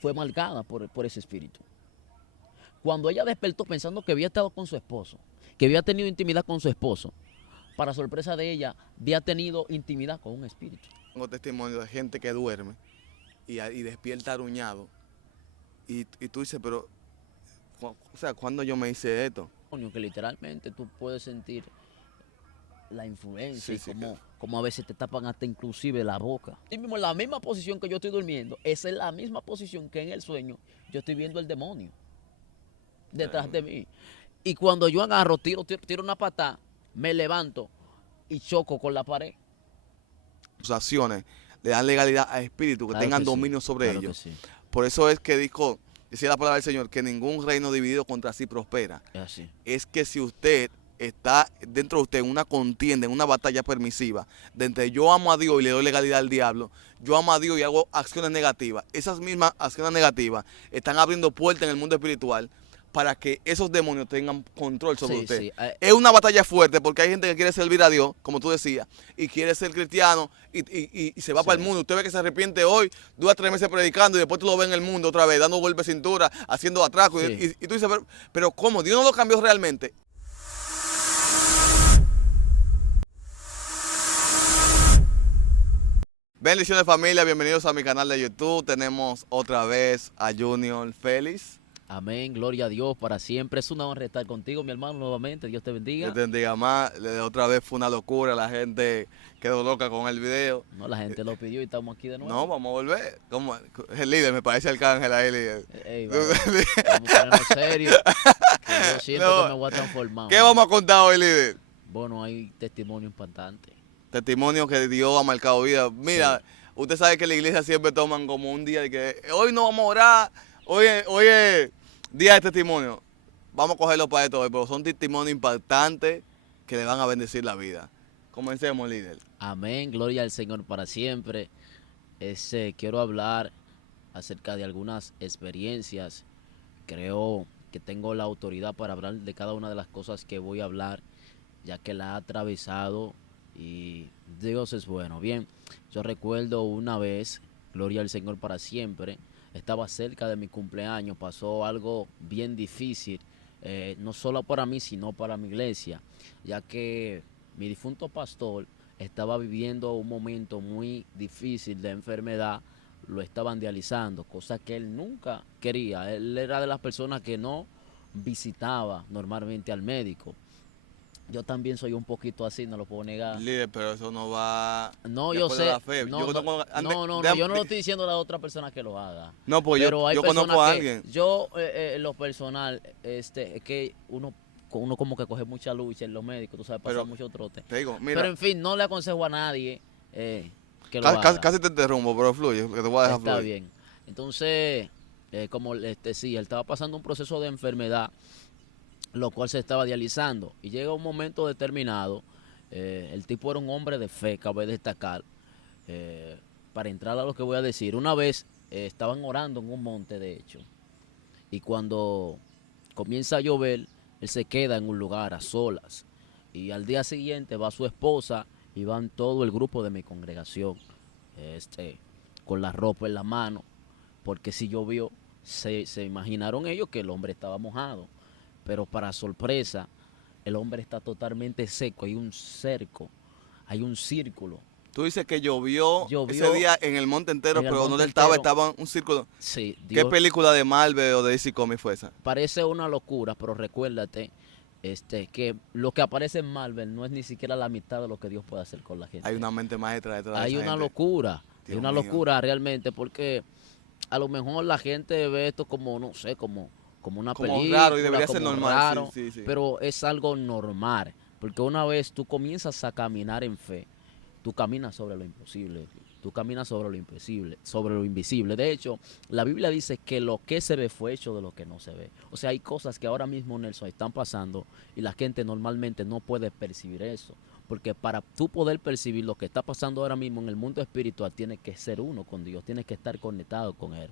fue marcada por ese espíritu. Cuando ella despertó pensando que había estado con su esposo, que había tenido intimidad con su esposo, para sorpresa de ella, había tenido intimidad con un espíritu. Tengo testimonio de gente que duerme y despierta aruñado. Y tú dices, pero, o sea, ¿cuándo yo me hice esto? Que literalmente tú puedes sentir la influencia Sí, y sí. como a veces te tapan hasta inclusive la boca. Y mismo en la misma posición que yo estoy durmiendo, esa es la misma posición que en el sueño yo estoy viendo el demonio detrás de mí. Y cuando yo agarro, tiro una patada, me levanto y choco con la pared. Sus acciones le dan legalidad a espíritus que Claro tengan que sí, dominio sobre claro que ellos. sí. Por eso es que dijo, decía la palabra del Señor, que ningún reino dividido contra sí prospera. Es así. Es que si usted está dentro de usted en una contienda, en una batalla permisiva, de entre yo amo a Dios y le doy legalidad al diablo, yo amo a Dios y hago acciones negativas, esas mismas acciones negativas están abriendo puertas en el mundo espiritual para que esos demonios tengan control sobre Sí, usted. sí. Es una batalla fuerte porque hay gente que quiere servir a Dios, como tú decías, y quiere ser cristiano y se va Sí. para el mundo. Usted ve que se arrepiente hoy, dura 3 meses predicando y después tú lo ves en el mundo otra vez, dando golpes de cintura, haciendo atracos. Sí. Y tú dices, pero ¿cómo? Dios no lo cambió realmente. Bendiciones familia, bienvenidos a mi canal de YouTube. Tenemos otra vez a Junior Félix. Amén, gloria a Dios para siempre. Es una honra estar contigo, mi hermano, nuevamente. Dios te Dios bendiga. te bendiga más. Otra vez fue una locura, la gente quedó loca con el video. No, la gente lo pidió y estamos aquí de No, nuevo. vamos a volver. ¿Cómo? El líder, me parece Arcángel ahí, líder. Ey, vamos a ponernos serios, que yo siento que me No, voy a transformar, ¿qué man. vamos a contar hoy, líder? Bueno, hay testimonio impactante. Testimonio que Dios ha marcado vida. Mira, Sí. usted sabe que la iglesia siempre toman como un día de que hoy no vamos a orar, hoy es día de testimonio. Vamos a cogerlo para esto hoy, pero son testimonios impactantes que le van a bendecir la vida. Comencemos, líder. Amén, gloria al Señor para siempre. Quiero hablar acerca de algunas experiencias. Creo que tengo la autoridad para hablar de cada una de las cosas que voy a hablar, ya que la ha atravesado y Dios es bueno. Bien, yo recuerdo una vez, gloria al Señor para siempre, estaba cerca de mi cumpleaños, pasó algo bien difícil, no solo para mí, sino para mi iglesia, ya que mi difunto pastor estaba viviendo un momento muy difícil de enfermedad, lo estaban dializando, cosa que él nunca quería. Él era de las personas que no visitaba normalmente al médico. Yo también soy un poquito así, no lo puedo negar. Líder, pero eso no va No, de yo acuerdo a sé, la fe. no, no, yo no lo estoy diciendo a la otra persona que lo haga. no, porque Pero hay yo personas conozco a que, alguien, yo, en lo personal, es que uno como que coge mucha lucha en los médicos, tú sabes, pasa pero mucho trote. te digo, Pero mira, en fin, no le aconsejo a nadie que lo haga. casi te interrumpo, pero fluye, que te voy a dejar Está fluir. bien. Entonces, como sí, él estaba pasando un proceso de enfermedad, lo cual se estaba dializando. Y llega un momento determinado, el tipo era un hombre de fe, cabe destacar, para entrar a lo que voy a decir. Una vez estaban orando en un monte, de hecho, y cuando comienza a llover, él se queda en un lugar a solas. Y al día siguiente va su esposa y van todo el grupo de mi congregación, este, con la ropa en la mano, porque si llovió, se imaginaron ellos que el hombre estaba mojado. Pero para sorpresa, el hombre está totalmente seco, hay un cerco, hay un círculo. Tú dices que llovió ese Llovió día en el monte entero, en el pero no monte le entero. estaba un círculo. Sí, ¿Qué Dios, película de Marvel o de DC Comics fue esa? parece una locura, pero recuérdate que lo que aparece en Marvel no es ni siquiera la mitad de lo que Dios puede hacer con la Hay gente. una mente maestra detrás de Hay esa una gente. locura, hay Dios una mío. locura realmente, porque a lo mejor la gente ve esto como, no sé, como una Como raro y película, debería ser como normal, sí, raro, sí, sí. pero es algo normal, porque una vez tú comienzas a caminar en fe, tú caminas sobre lo imposible, tú caminas sobre lo imposible, sobre lo invisible. De hecho, la Biblia dice que lo que se ve fue hecho de lo que no se ve. O sea, hay cosas que ahora mismo, Nelson, están pasando y la gente normalmente no puede percibir eso. Porque para tú poder percibir lo que está pasando ahora mismo en el mundo espiritual, tienes que ser uno con Dios, tienes que estar conectado con Él.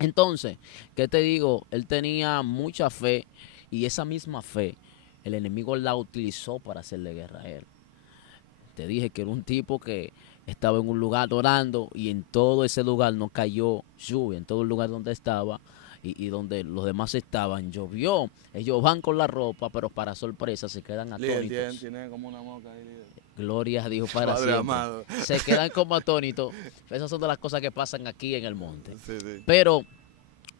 Entonces, ¿qué te digo? Él tenía mucha fe y esa misma fe el enemigo la utilizó para hacerle guerra a él. Te dije que era un tipo que estaba en un lugar orando y en todo ese lugar no cayó lluvia, en todo el lugar donde estaba y donde los demás estaban llovió. Ellos van con la ropa, pero para sorpresa se quedan Líder, atónitos. tiene como una moca ahí, líder. Gloria a Dios para Padre siempre. amado. Se quedan como atónitos. Esas son de las cosas que pasan aquí en el monte. Sí, sí. Pero,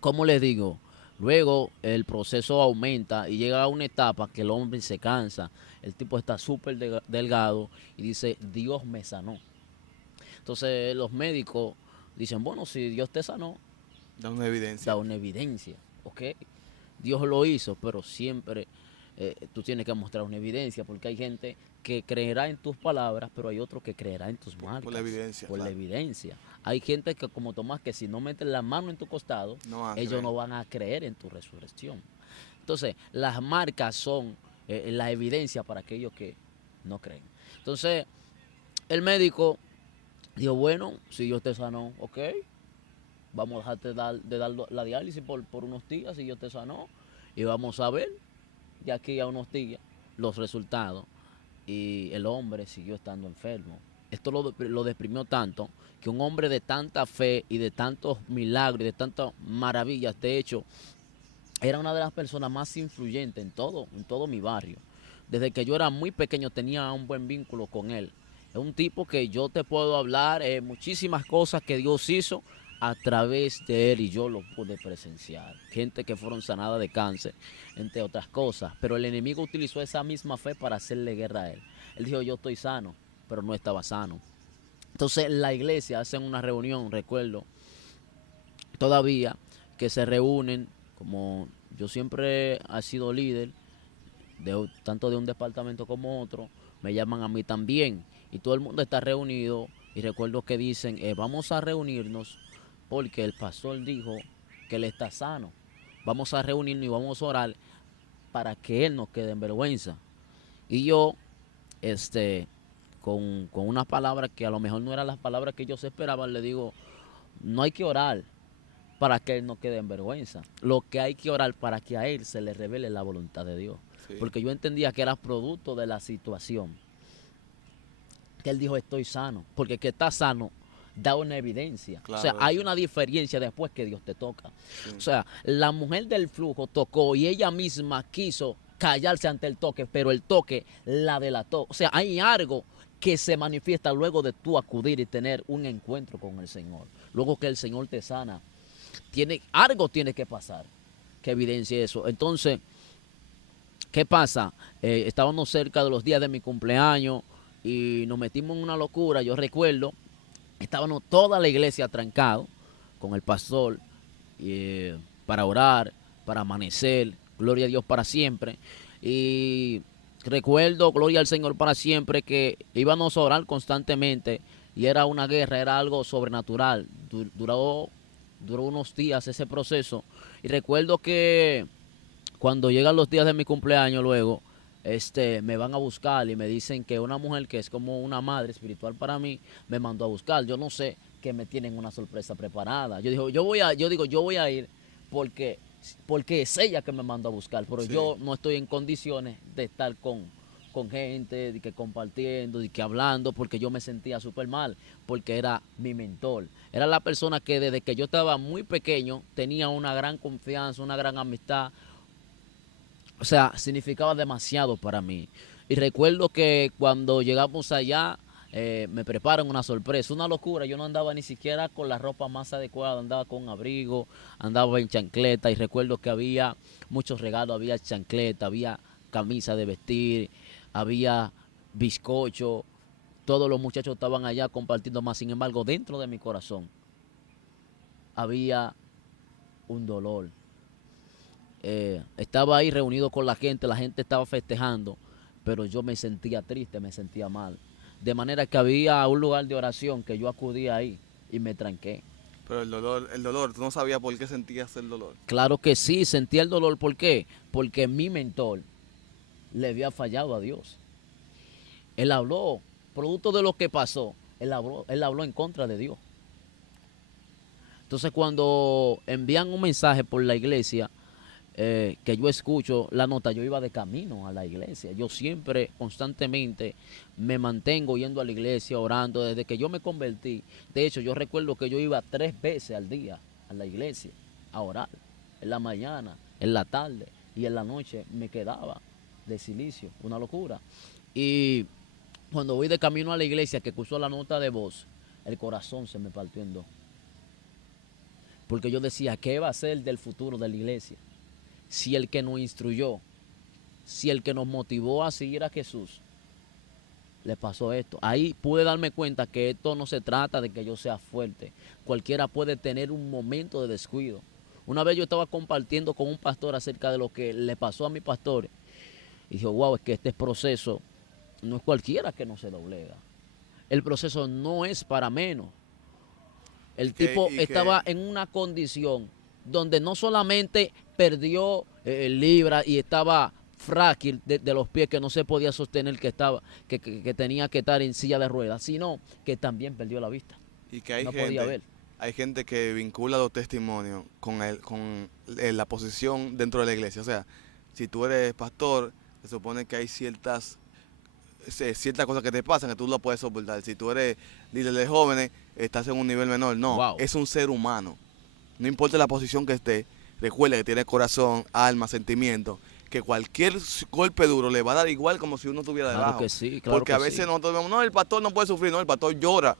como les digo, luego el proceso aumenta y llega a una etapa que el hombre se cansa. El tipo está súper delgado y dice, Dios me sanó. Entonces los médicos dicen, bueno, si Dios te sanó, Da una evidencia. da una evidencia, ¿ok? Dios lo hizo, pero siempre tú tienes que mostrar una evidencia, porque hay gente que creerá en tus palabras, pero hay otro que creerá en tus marcas. Por la evidencia. Por la Claro. evidencia. Hay gente que, como Tomás, que si no meten la mano en tu costado, No van a ellos creer. no van a creer en tu resurrección. Entonces, las marcas son la evidencia para aquellos que no creen. Entonces, el médico dijo, bueno, si Dios te sanó, ok, vamos a dejarte de dar la diálisis por unos días, si Dios te sanó, y vamos a ver de aquí a unos días los resultados. Y el hombre siguió estando enfermo. Esto lo deprimió tanto que un hombre de tanta fe y de tantos milagros y de tantas maravillas, de hecho, era una de las personas más influyentes en todo mi barrio. Desde que yo era muy pequeño tenía un buen vínculo con él. Es un tipo que yo te puedo hablar muchísimas cosas que Dios hizo a través de él y yo lo pude presenciar. Gente que fueron sanadas de cáncer, entre otras cosas. Pero el enemigo utilizó esa misma fe para hacerle guerra a él. Él dijo, yo estoy sano, pero no estaba sano. Entonces la iglesia hace una reunión, recuerdo, todavía, que se reúnen, como yo siempre he sido líder, tanto de un departamento como otro, me llaman a mí también. Y todo el mundo está reunido y recuerdo que dicen, vamos a reunirnos porque el pastor dijo que él está sano. Vamos a reunirnos y vamos a orar para que él no quede en vergüenza. Y yo, con unas palabras que a lo mejor no eran las palabras que ellos esperaban, le digo, no hay que orar para que él no quede en vergüenza. Lo que hay que orar para que a él se le revele la voluntad de Dios. Sí. Porque yo entendía que era producto de la situación. Que él dijo, estoy sano. Porque que está sano da una evidencia. Claro, o sea, hay eso. una diferencia después que Dios te toca. Sí. O sea, la mujer del flujo tocó y ella misma quiso callarse ante el toque, pero el toque la delató. O sea, hay algo que se manifiesta luego de tú acudir y tener un encuentro con el Señor. Luego que el Señor te sana. Algo tiene que pasar que evidencie eso. Entonces, ¿qué pasa? Estábamos cerca de los días de mi cumpleaños y nos metimos en una locura. Yo recuerdo, estábamos toda la iglesia trancado con el pastor para orar, para amanecer, gloria a Dios para siempre. Y recuerdo, gloria al Señor para siempre, que íbamos a orar constantemente y era una guerra, era algo sobrenatural. Duró unos días ese proceso. Y recuerdo que cuando llegan los días de mi cumpleaños luego, me van a buscar y me dicen que una mujer que es como una madre espiritual para mí, me mandó a buscar. Yo no sé que me tienen una sorpresa preparada. Yo voy a ir porque es ella que me mandó a buscar, pero Sí. yo no estoy en condiciones de estar con gente, de que compartiendo, de que hablando, porque yo me sentía súper mal, porque era mi mentor. Era la persona que desde que yo estaba muy pequeño tenía una gran confianza, una gran amistad. O sea, significaba demasiado para mí. Y recuerdo que cuando llegamos allá, me preparan una sorpresa, una locura. Yo no andaba ni siquiera con la ropa más adecuada, andaba con un abrigo, andaba en chancleta. Y recuerdo que había muchos regalos, había chancleta, había camisa de vestir, había bizcocho. Todos los muchachos estaban allá compartiendo más. Sin embargo, dentro de mi corazón había un dolor. Estaba ahí reunido con la gente estaba festejando, pero yo me sentía triste, me sentía mal. De manera que había un lugar de oración que yo acudí ahí y me tranqué. Pero el dolor, tú no sabías por qué sentías el dolor. Claro que sí, sentía el dolor. ¿Por qué? Porque mi mentor le había fallado a Dios. Él habló, producto de lo que pasó, él habló en contra de Dios. Entonces cuando envían un mensaje por la iglesia, que yo escucho la nota, yo iba de camino a la iglesia. Yo siempre, constantemente, me mantengo yendo a la iglesia, orando, desde que yo me convertí. De hecho, yo recuerdo que yo iba 3 veces al día a la iglesia a orar. En la mañana, en la tarde y en la noche me quedaba de silicio, una locura. Y cuando voy de camino a la iglesia, que escucho la nota de voz, el corazón se me partió en dos. Porque yo decía, ¿qué va a ser del futuro de la iglesia? Si el que nos instruyó, si el que nos motivó a seguir a Jesús, le pasó esto. Ahí pude darme cuenta que esto no se trata de que yo sea fuerte. Cualquiera puede tener un momento de descuido. Una vez yo estaba compartiendo con un pastor acerca de lo que le pasó a mi pastor. Y dijo, wow, es que este proceso no es cualquiera que no se doblega. El proceso no es para menos. El tipo estaba en una condición donde no solamente perdió libra y estaba frágil de los pies, que no se podía sostener, que tenía que estar en silla de ruedas, sino que también perdió la vista. Y que no podía ver. Hay gente que vincula los testimonios con la posición dentro de la iglesia. O sea, si tú eres pastor, se supone que hay ciertas cosas que te pasan que tú lo puedes soportar. Si tú eres líder de jóvenes, estás en un nivel menor. No, wow. Es un ser humano. No importa la posición que esté, recuerda que tiene corazón, alma, sentimiento, que cualquier golpe duro le va a dar igual como si uno estuviera debajo. Claro que sí, claro. Porque a veces nosotros vemos, no, el pastor no puede sufrir, no, el pastor llora,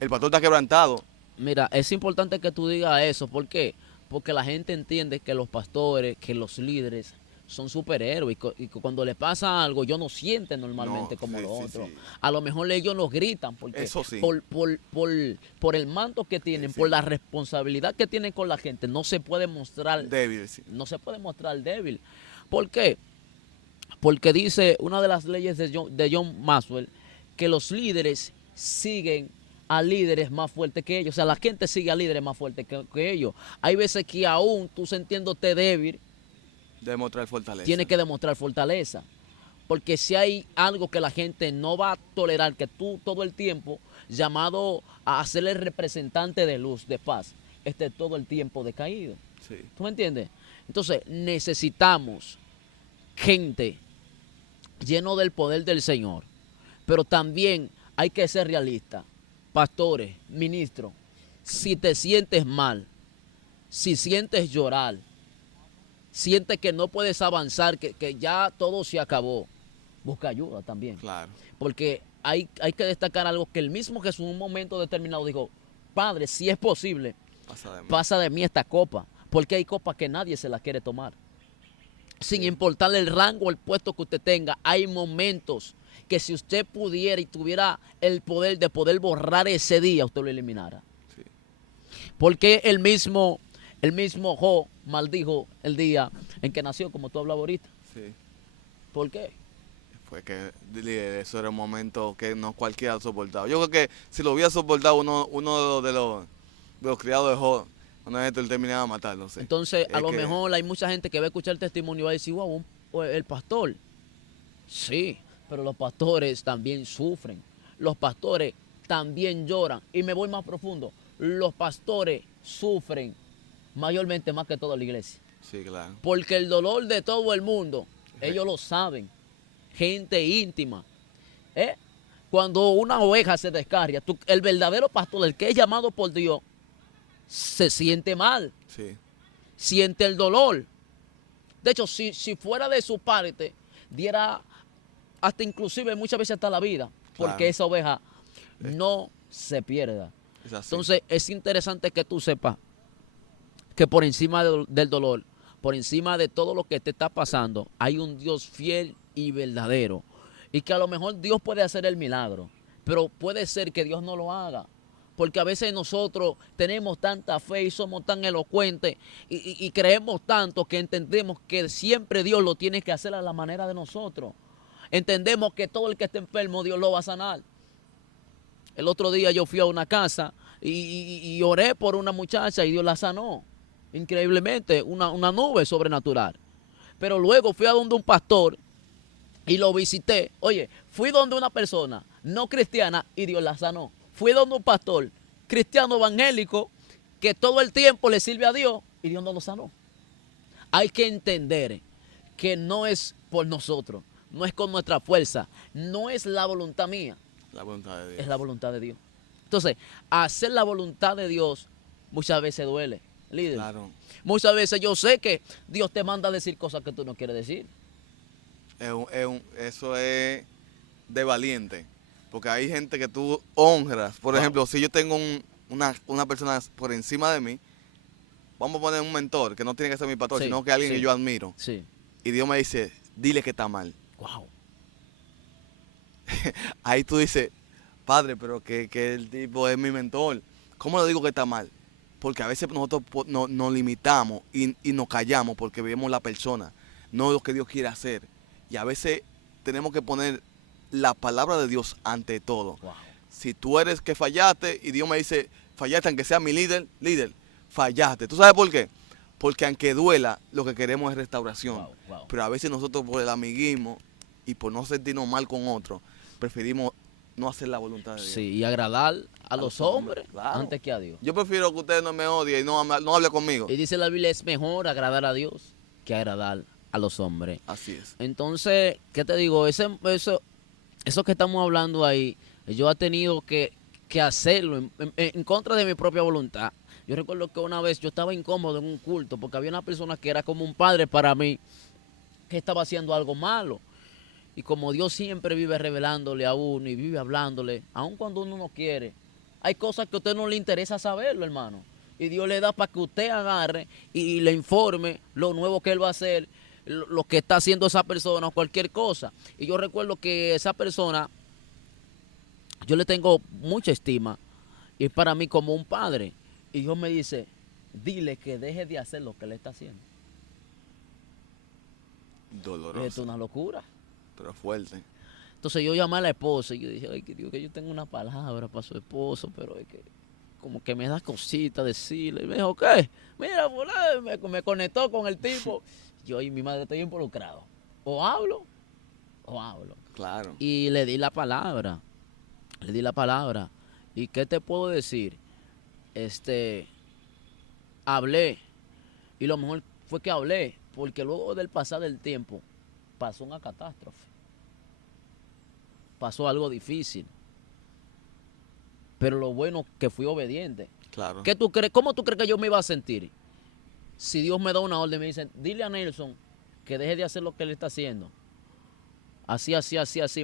el pastor está quebrantado. Mira, es importante que tú digas eso. ¿Por qué? Porque la gente entiende que los pastores, que los líderes son superhéroes y cuando les pasa algo, ellos no sienten normalmente como los otros. Sí. A lo mejor ellos nos gritan porque eso sí. por el manto que tienen, por la responsabilidad que tienen con la gente, no se puede mostrar débil. Sí. No se puede mostrar débil. ¿Por qué? Porque dice una de las leyes de John Maxwell que los líderes siguen a líderes más fuertes que ellos. O sea, la gente sigue a líderes más fuertes que ellos. Hay veces que aún tú sintiéndote débil, demostrar fortaleza. Tienes que demostrar fortaleza. Porque si hay algo que la gente no va a tolerar, que tú todo el tiempo, llamado a ser el representante de luz, de paz, esté todo el tiempo decaído. Sí. ¿Tú me entiendes? Entonces necesitamos gente lleno del poder del Señor. Pero también hay que ser realistas. Pastores, ministros, si te sientes mal, si sientes llorar, sientes que no puedes avanzar, que ya todo se acabó, busca ayuda también. Claro. Porque hay que destacar algo que el mismo Jesús en un momento determinado dijo, Padre, si es posible, pasa de mí esta copa, porque hay copas que nadie se las quiere tomar. Sí. Sin importar el rango o el puesto que usted tenga, hay momentos que si usted pudiera y tuviera el poder de poder borrar ese día, usted lo eliminara. Sí. Porque el mismo Job maldijo el día en que nació, como tú hablabas ahorita. Sí. ¿Por qué? Fue que eso era un momento que no cualquiera soportaba. Yo creo que si lo hubiera soportado uno de los criados de Job, una vez él terminaba matando. Sí. Entonces, a lo mejor hay mucha gente que va a escuchar el testimonio y va a decir, wow, el pastor. Sí, pero los pastores también sufren. Los pastores también lloran. Y me voy más profundo. Los pastores sufren mayormente más que toda la iglesia. Sí, claro. Porque el dolor de todo el mundo, ellos lo saben. Gente íntima. Cuando una oveja se descarria, el verdadero pastor, el que es llamado por Dios, se siente mal. Sí. Siente el dolor. De hecho, si fuera de su parte, diera hasta inclusive muchas veces hasta la vida, porque claro, esa oveja no se pierda. Entonces, es interesante que tú sepas que por encima del dolor, por encima de todo lo que te está pasando, hay un Dios fiel y verdadero. Y que a lo mejor Dios puede hacer el milagro, pero puede ser que Dios no lo haga. Porque a veces nosotros tenemos tanta fe y somos tan elocuentes y creemos tanto que entendemos que siempre Dios lo tiene que hacer a la manera de nosotros. Entendemos que todo el que esté enfermo Dios lo va a sanar. El otro día yo fui a una casa y oré por una muchacha y Dios la sanó. Increíblemente, una nube sobrenatural. Pero luego fui a donde un pastor y lo visité. Oye, fui donde una persona no cristiana y Dios la sanó. Fui donde un pastor cristiano evangélico que todo el tiempo le sirve a Dios y Dios no lo sanó. hay que entender que no es por nosotros, no es con nuestra fuerza, no es la voluntad mía, La voluntad de Dios. es la voluntad de Dios. Entonces, hacer la voluntad de Dios muchas veces duele, líder. Claro. Muchas veces yo sé que Dios te manda a decir cosas que tú no quieres decir. Eso es de valiente. Porque hay gente que tú honras. Por ejemplo, si yo tengo una persona por encima de mí, vamos a poner un mentor, que no tiene que ser mi pastor, Sí, sino que alguien sí. que yo admiro. Sí. Y Dios me dice, dile que está mal. Wow. Ahí tú dices, padre, pero que el tipo es mi mentor. ¿Cómo le digo que está mal? Porque a veces nosotros nos limitamos y nos callamos porque vemos la persona, no lo que Dios quiere hacer. Y a veces tenemos que poner la palabra de Dios ante todo. Wow. Si tú eres que fallaste y Dios me dice, fallaste aunque sea mi líder, fallaste. ¿Tú sabes por qué? Porque aunque duela, lo que queremos es restauración. Wow, wow. Pero a veces nosotros por el amiguismo y por no sentirnos mal con otros, preferimos no hacer la voluntad de Dios. Sí, y agradar a los hombres claro. antes que a Dios. Yo prefiero que ustedes no me odien y no hable conmigo. Y dice la Biblia, es mejor agradar a Dios que agradar a los hombres. Así es. Entonces, ¿qué te digo? Eso que estamos hablando ahí, yo he tenido que hacerlo en contra de mi propia voluntad. Yo recuerdo que una vez yo estaba incómodo en un culto porque había una persona que era como un padre para mí, que estaba haciendo algo malo. Y como Dios siempre vive revelándole a uno y vive hablándole, aun cuando uno no quiere, hay cosas que a usted no le interesa saberlo, hermano. Y Dios le da para que usted agarre y le informe lo nuevo que Él va a hacer, lo que está haciendo esa persona o cualquier cosa. Y yo recuerdo que esa persona, yo le tengo mucha estima y es para mí como un padre. Y Dios me dice, dile que deje de hacer lo que le está haciendo. Doloroso. Esto es una locura. Pero fuerte. Entonces yo llamé a la esposa y yo dije, ay, que Dios, que yo tengo una palabra para su esposo, pero es que como que me da cosita decirle. Y me dijo, ¿qué? Mira, fulano, me conectó con el tipo. Yo y mi madre estoy involucrado. O hablo. Claro. Y le di la palabra. ¿Y qué te puedo decir? Hablé. Y lo mejor fue que hablé, porque luego del pasar del tiempo pasó una catástrofe. Pasó algo difícil. Pero lo bueno que fui obediente. Claro. ¿Qué tú crees? ¿Cómo tú crees que yo me iba a sentir? Si Dios me da una orden y me dice, dile a Nelson que deje de hacer lo que él está haciendo. Así.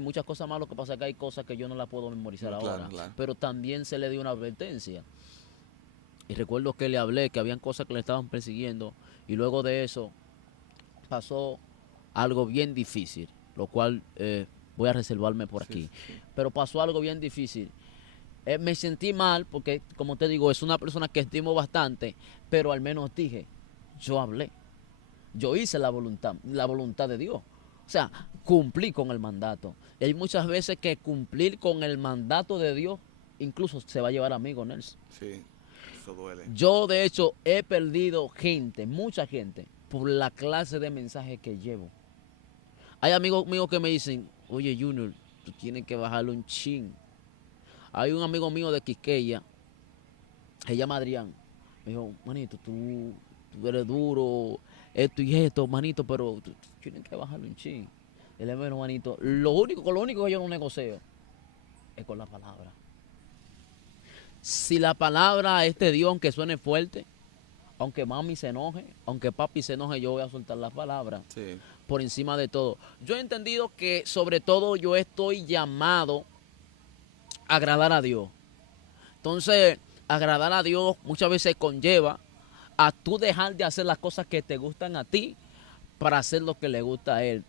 Muchas cosas más, lo que pasa es que hay cosas que yo no las puedo memorizar ahora. Claro. Pero también se le dio una advertencia. Y recuerdo que le hablé, que habían cosas que le estaban persiguiendo. Y luego de eso pasó algo bien difícil, lo cual voy a reservarme por aquí. Sí. Pero pasó algo bien difícil. Me sentí mal porque, como te digo, es una persona que estimo bastante, pero al menos dije, yo hablé. Yo hice la voluntad de Dios. O sea, cumplí con el mandato. Y hay muchas veces que cumplir con el mandato de Dios incluso se va a llevar a mí con él. Sí, eso duele. Yo, de hecho, he perdido gente, mucha gente, por la clase de mensaje que llevo. Hay amigos míos que me dicen, oye, Junior, tú tienes que bajarle un chin. Hay un amigo mío de Quisqueya, se llama Adrián. Me dijo, manito, tú eres duro, esto y esto, manito, pero tú tienes que bajarle un chin. Y le digo, manito, con lo único que yo no negocio es con la palabra. Si la palabra es de Dios, aunque suene fuerte, aunque mami se enoje, aunque papi se enoje, yo voy a soltar la palabra. Sí. Por encima de todo. Yo he entendido que sobre todo yo estoy llamado a agradar a Dios. Entonces, agradar a Dios muchas veces conlleva a tú dejar de hacer las cosas que te gustan a ti para hacer lo que le gusta a Él.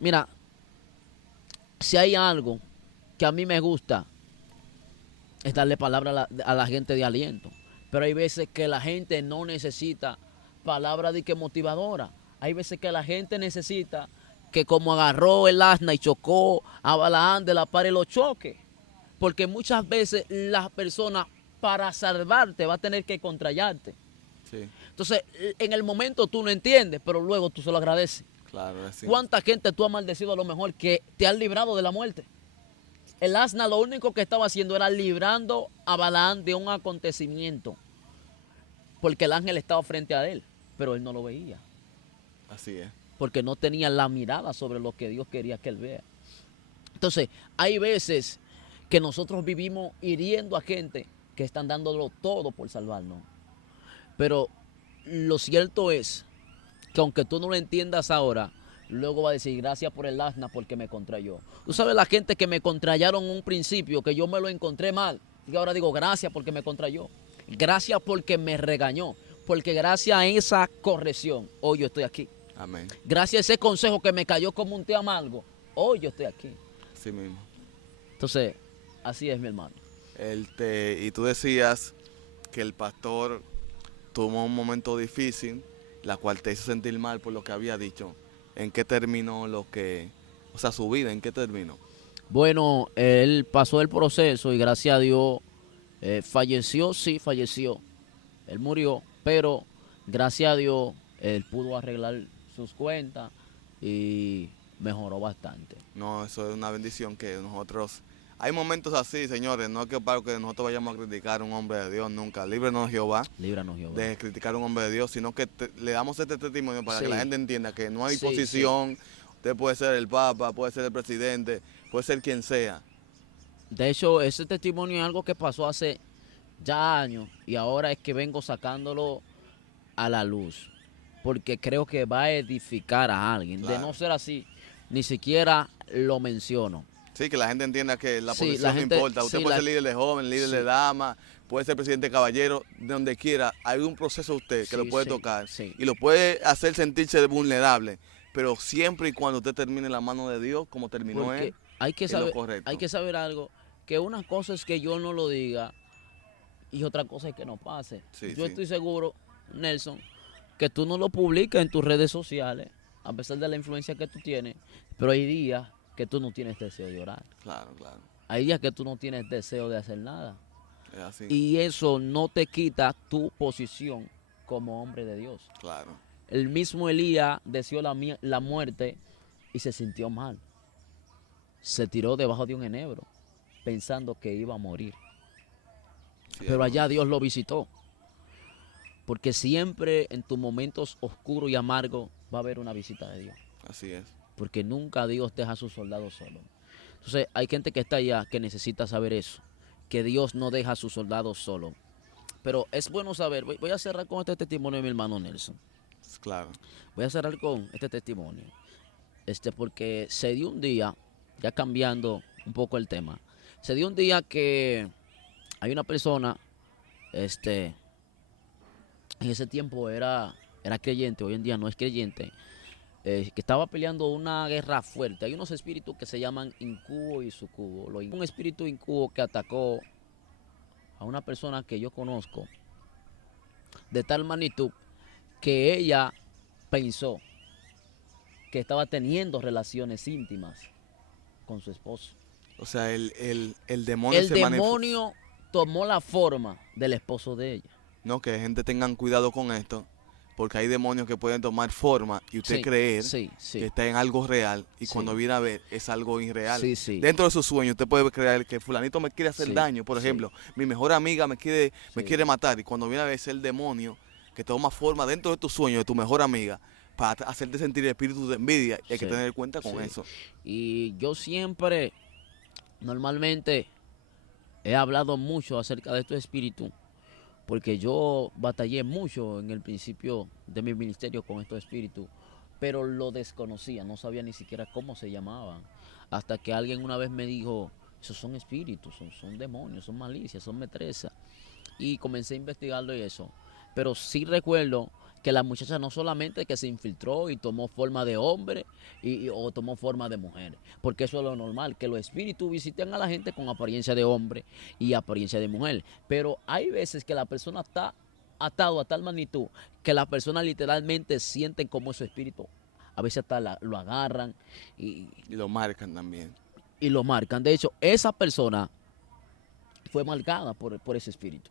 Mira, si hay algo que a mí me gusta, es darle palabra a la gente de aliento. Pero hay veces que la gente no necesita palabra de que motivadora. Hay veces que la gente necesita que como agarró el asna y chocó a Balaán de la par y lo choque. Porque muchas veces las personas para salvarte va a tener que contrallarte. Sí. Entonces, en el momento tú no entiendes, pero luego tú se lo agradeces. Claro, así. ¿Cuánta gente tú has maldecido a lo mejor que te han librado de la muerte? El asna lo único que estaba haciendo era librando a Balaán de un acontecimiento. Porque el ángel estaba frente a él, pero él no lo veía. Así es. porque no tenía la mirada sobre lo que Dios quería que él vea. Entonces, hay veces que nosotros vivimos hiriendo a gente que están dándolo todo por salvarnos. Pero lo cierto es que aunque tú no lo entiendas ahora, luego va a decir gracias por el asna porque me contrayó. Tú sabes la gente que me contrayaron en un principio, que yo me lo encontré mal, y ahora digo gracias porque me contrayó. Gracias porque me regañó, porque gracias a esa corrección, hoy yo estoy aquí. Amén. Gracias a ese consejo que me cayó como un té amargo, hoy yo estoy aquí. Así mismo. Entonces, así es, mi hermano. Y tú decías que el pastor tuvo un momento difícil, la cual te hizo sentir mal por lo que había dicho. ¿En qué terminó o sea, su vida, en qué terminó? Bueno, él pasó el proceso y gracias a Dios falleció, sí, falleció. Él murió, pero gracias a Dios él pudo arreglar sus cuentas y mejoró bastante. No, eso es una bendición que nosotros... Hay momentos así, señores, no es que para que nosotros vayamos a criticar a un hombre de Dios nunca. Líbranos, Jehová, Líbranos, Jehová. de criticar a un hombre de Dios, sino que le damos este testimonio para Sí. que la gente entienda que no hay Sí, posición. Usted puede ser el Papa, puede ser el presidente, puede ser quien sea. De hecho, ese testimonio es algo que pasó hace ya años y ahora es que vengo sacándolo a la luz, porque creo que va a edificar a alguien. Claro. De no ser así, ni siquiera lo menciono. Sí, que la gente entienda que la Sí, posición la gente- no importa. Usted sí, puede la- ser líder de joven, líder Sí. de dama, puede ser presidente caballero, de donde quiera. Hay un proceso usted que Sí, lo puede sí, tocar sí. y lo puede hacer sentirse vulnerable, pero siempre y cuando usted termine en la mano de Dios, como terminó Porque él, hay que es lo saber, correcto. hay que saber algo, que una cosa es que yo no lo diga y otra cosa es que no pase. Sí, Yo sí. estoy seguro, Nelson, que tú no lo publicas en tus redes sociales, a pesar de la influencia que tú tienes, pero hay días que tú no tienes deseo de orar. Claro, claro. Hay días que tú no tienes deseo de hacer nada. Es así. Y eso no te quita tu posición como hombre de Dios. Claro. El mismo Elías deseó la muerte y se sintió mal. Se tiró debajo de un enebro pensando que iba a morir. Sí, Pero allá hermano. Dios lo visitó. Porque siempre en tus momentos oscuros y amargos va a haber una visita de Dios. Así es. Porque nunca Dios deja a sus soldados solos. Entonces hay gente que está allá que necesita saber eso. Que Dios no deja a sus soldados solos. Pero es bueno saber, voy a cerrar con este testimonio de mi hermano Nelson. Claro. Voy a cerrar con este testimonio. Porque se dio un día, ya cambiando un poco el tema, se dio un día que hay una persona, en ese tiempo era creyente, hoy en día no es creyente, que estaba peleando una guerra fuerte. Hay unos espíritus que se llaman incubo y sucubo. Un espíritu incubo que atacó a una persona que yo conozco de tal magnitud que ella pensó que estaba teniendo relaciones íntimas con su esposo. O sea, el demonio El se manifiesta. demonio tomó la forma del esposo de ella. No, que gente tengan cuidado con esto, porque hay demonios que pueden tomar forma y usted Sí, creer sí, que sí. está en algo real y Sí. cuando viene a ver es algo irreal. Sí, sí. Dentro de sus sueños usted puede creer que fulanito me quiere hacer Sí, daño, por sí. ejemplo, mi mejor amiga me Sí. quiere matar y cuando viene a ver es el demonio que toma forma dentro de tus sueños de tu mejor amiga para hacerte sentir espíritu de envidia y hay que Sí, tener cuenta con sí. eso. Y yo siempre, normalmente, he hablado mucho acerca de estos espíritus, porque yo batallé mucho en el principio de mi ministerio con estos espíritus, pero lo desconocía, no sabía ni siquiera cómo se llamaban, hasta que alguien una vez me dijo, esos son espíritus, son demonios, son malicias, son metrezas, y comencé a investigarlo y eso. Pero sí recuerdo que la muchacha no solamente que se infiltró y tomó forma de hombre o tomó forma de mujer, porque eso es lo normal, que los espíritus visiten a la gente con apariencia de hombre y apariencia de mujer. Pero hay veces que la persona está atado a tal magnitud que las personas literalmente sienten como ese espíritu. A veces hasta lo agarran y Y lo marcan también. lo marcan. De hecho, esa persona fue marcada por ese espíritu.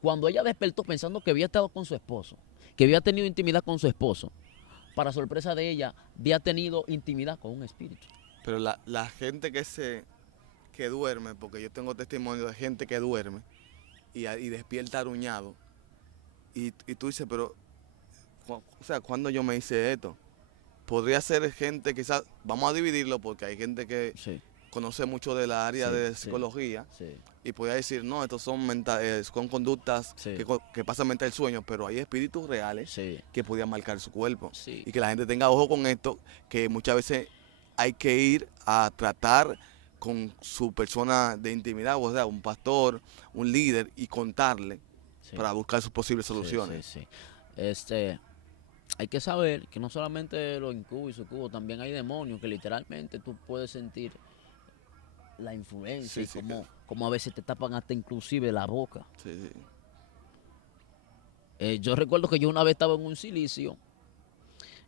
Cuando ella despertó pensando que había estado con su esposo, que había tenido intimidad con su esposo, para sorpresa de ella, había tenido intimidad con un espíritu. Pero la gente que duerme, porque yo tengo testimonio de gente que duerme y despierta aruñado, y tú dices, pero o sea, cuando yo me hice esto, podría ser gente quizás, vamos a dividirlo porque hay gente que Sí, conoce mucho de la área sí, de sí, psicología sí, y podría decir, no, estos son conductas sí, que pasan mente del sueño, pero hay espíritus reales sí, que podían marcar su cuerpo. sí, Y que la gente tenga ojo con esto, que muchas veces hay que ir a tratar con su persona de intimidad, o sea, un pastor, un líder, y contarle sí, para buscar sus posibles sí, sí, soluciones. sí. Este, hay que saber que no solamente los incubos y sucubos, también hay demonios que literalmente tú puedes sentir la influencia Sí, y sí, como a veces te tapan hasta inclusive la boca. sí, Yo recuerdo que yo una vez estaba en un silicio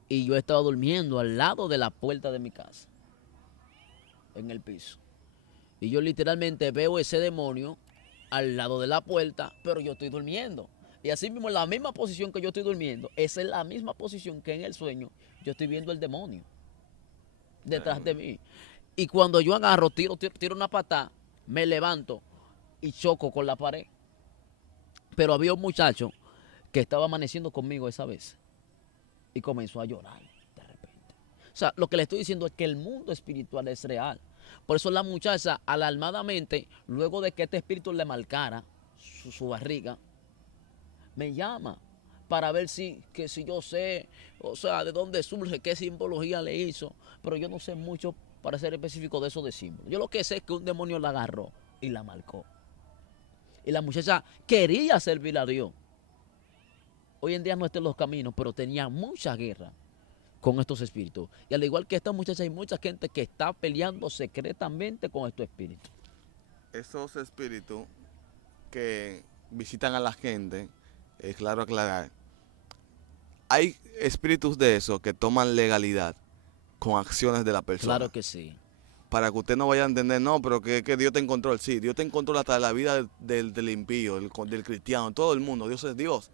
y yo estaba durmiendo al lado de la puerta de mi casa, en el piso. Y yo literalmente veo ese demonio al lado de la puerta, pero yo estoy durmiendo. Y así mismo en la misma posición que yo estoy durmiendo, esa es la misma posición que en el sueño yo estoy viendo el demonio detrás de mí. Y cuando yo agarro, tiro una patada, me levanto y choco con la pared. Pero había un muchacho que estaba amaneciendo conmigo esa vez y comenzó a llorar de repente. O sea, lo que le estoy diciendo es que el mundo espiritual es real. Por eso la muchacha, alarmadamente, luego de que este espíritu le marcara su barriga, me llama para ver si yo sé, o sea, de dónde surge, qué simbología le hizo. Pero yo no sé mucho, para ser específico, de eso de símbolos. Yo lo que sé es que un demonio la agarró y la marcó. Y la muchacha quería servir a Dios. Hoy en día no está en los caminos, pero tenía mucha guerra con estos espíritus. Y al igual que esta muchacha, hay mucha gente que está peleando secretamente con estos espíritus. esos espíritus que visitan a la gente, es claro aclarar, hay espíritus de esos que toman legalidad con acciones de la Claro persona. que sí. Para que usted no vaya a entender, no, pero que Dios te en control. Sí, Dios te en control hasta la vida del impío, del cristiano, todo el mundo. Dios es Dios.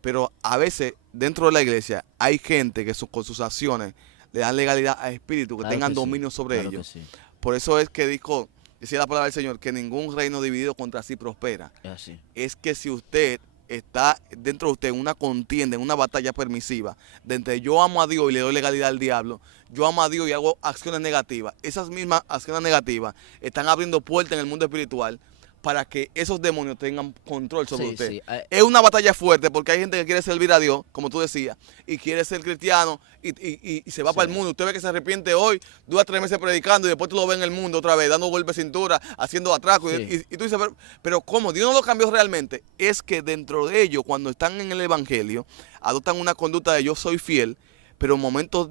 Pero a veces dentro de la iglesia hay gente que con sus acciones le dan legalidad a espíritus que Claro tengan que sí. dominio sobre Claro que ellos. sí. Por eso es que dijo, decía la palabra del Señor, que ningún reino dividido contra sí prospera. Es así. Es que si usted está dentro de usted en una contienda, en una batalla permisiva, de entre yo amo a Dios y le doy legalidad al diablo, yo amo a Dios y hago acciones negativas, esas mismas acciones negativas están abriendo puertas en el mundo espiritual para que esos demonios tengan control sobre Sí, usted. sí. Es una batalla fuerte porque hay gente que quiere servir a Dios, como tú decías, y quiere ser cristiano y se va Sí. para el mundo. Usted ve que se arrepiente hoy, dura 3 meses predicando y después tú lo ves en el mundo otra vez, dando golpes de cintura, haciendo atracos. Sí. Y tú dices, pero ¿cómo? Dios no lo cambió realmente. Es que dentro de ellos, cuando están en el Evangelio, adoptan una conducta de yo soy fiel, pero en momentos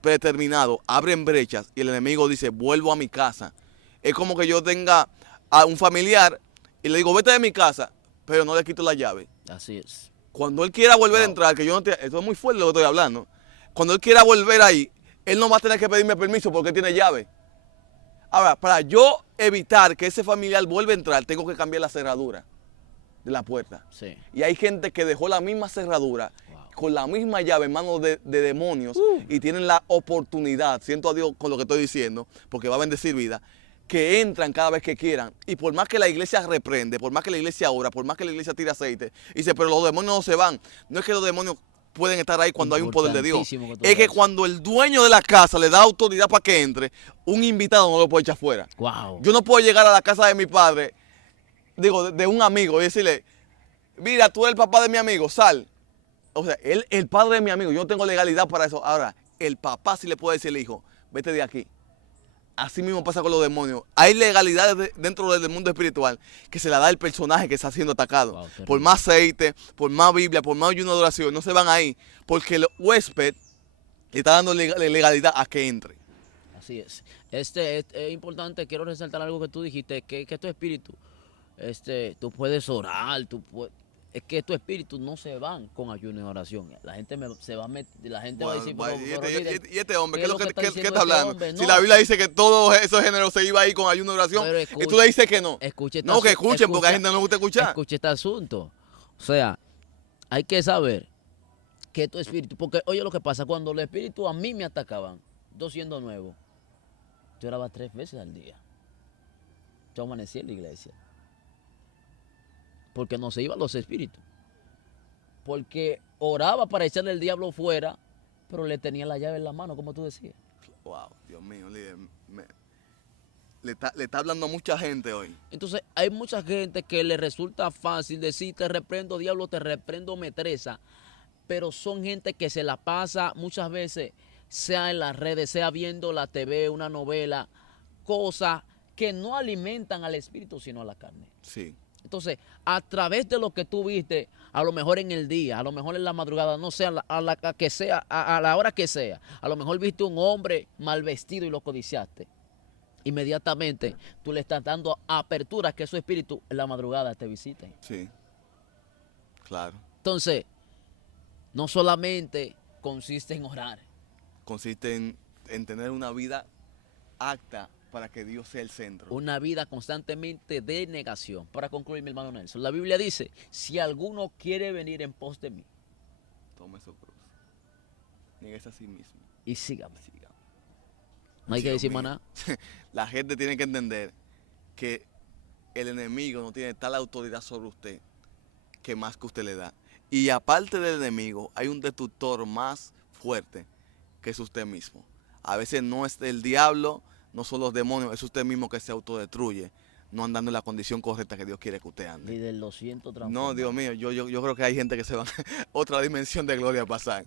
predeterminados abren brechas y el enemigo dice, vuelvo a mi casa. Es como que yo tenga a un familiar y le digo, vete de mi casa, pero no le quito la llave. Así es. Cuando él quiera volver a Wow. entrar, que yo no te, esto es muy fuerte lo que estoy hablando, cuando él quiera volver ahí, él no va a tener que pedirme permiso porque él tiene llave. Ahora, para yo evitar que ese familiar vuelva a entrar, tengo que cambiar la cerradura de la puerta. Sí. Y hay gente que dejó la misma cerradura Wow. con la misma llave en manos de demonios y tienen la oportunidad, siento a Dios con lo que estoy diciendo, porque va a bendecir vida, que entran cada vez que quieran. Y por más que la iglesia reprende, por más que la iglesia ora, por más que la iglesia tire aceite, dice, pero los demonios no se van. No es que los demonios pueden estar ahí cuando hay un poder de Dios. Importantísimo que tú Es que digas. cuando el dueño de la casa le da autoridad para que entre, un invitado no lo puede echar fuera. Wow. Yo no puedo llegar a la casa de mi padre, digo, de un amigo y decirle, mira, tú eres el papá de mi amigo, sal. O sea, él, el padre de mi amigo, yo no tengo legalidad para eso. Ahora, el papá sí le puede decir al hijo, vete de aquí. Así mismo pasa con los demonios. Hay legalidades dentro del mundo espiritual que se la da el personaje que está siendo atacado. Wow, Por terrible. más aceite, por más Biblia, por más ayuno de oración, no se van ahí. Porque el huésped le está dando legalidad a que entre. Así es. Es importante, quiero resaltar algo que tú dijiste, que tu espíritu, tú puedes orar, es que tu espíritu no se van con ayuno y oración. La gente se va a la gente va a decir, Bueno, pero líder, y este hombre, ¿qué ¿qué es es lo lo que está qué diciendo está este hablando? hombre? Si la No, Biblia dice que todos esos géneros se iba ahí con ayuno y oración, pero y tú le dices que no. escuche No, que escuchen, porque a gente no le gusta escuchar. escuche este asunto. O sea, hay que saber que tu espíritu, porque oye lo que pasa, cuando los espíritus a mí me atacaban, yo siendo nuevo, yo oraba 3 veces al día. Yo amanecí en la iglesia. Porque no se iban los espíritus. Porque oraba para echarle el diablo fuera, pero le tenía la llave en la mano, como tú decías. Wow, Dios mío, líder. Le está hablando a mucha gente hoy. Entonces hay mucha gente que le resulta fácil decir te reprendo diablo, te reprendo metresa, pero son gente que se la pasa muchas veces, sea en las redes, sea viendo la TV, una novela, cosas que no alimentan al espíritu sino a la carne. Sí. Entonces, a través de lo que tú viste, a lo mejor en el día, a lo mejor en la madrugada, no sé, a la hora que sea, a lo mejor viste un hombre mal vestido y lo codiciaste. Inmediatamente tú le estás dando apertura a que su espíritu en la madrugada te visite. Sí. Claro. Entonces, no solamente consiste en orar. Consiste en tener una vida apta para que Dios sea el centro. Una vida constantemente de negación. Para concluir, mi hermano Nelson, la Biblia dice, si alguno quiere venir en pos de mí. Tome su cruz. Nieguese a sí mismo. Y sígame. Sígame. No hay que Dios decir mío. más nada. La gente tiene que entender que el enemigo no tiene tal autoridad sobre usted que más que usted le da. Y aparte del enemigo, hay un destructor más fuerte que es usted mismo. A veces no es el diablo, no son los demonios, es usted mismo que se autodestruye, no andando en la condición correcta que Dios quiere que usted ande. Líder, lo siento, No, Dios mío, yo creo que hay gente que se va a otra dimensión de gloria a pasar.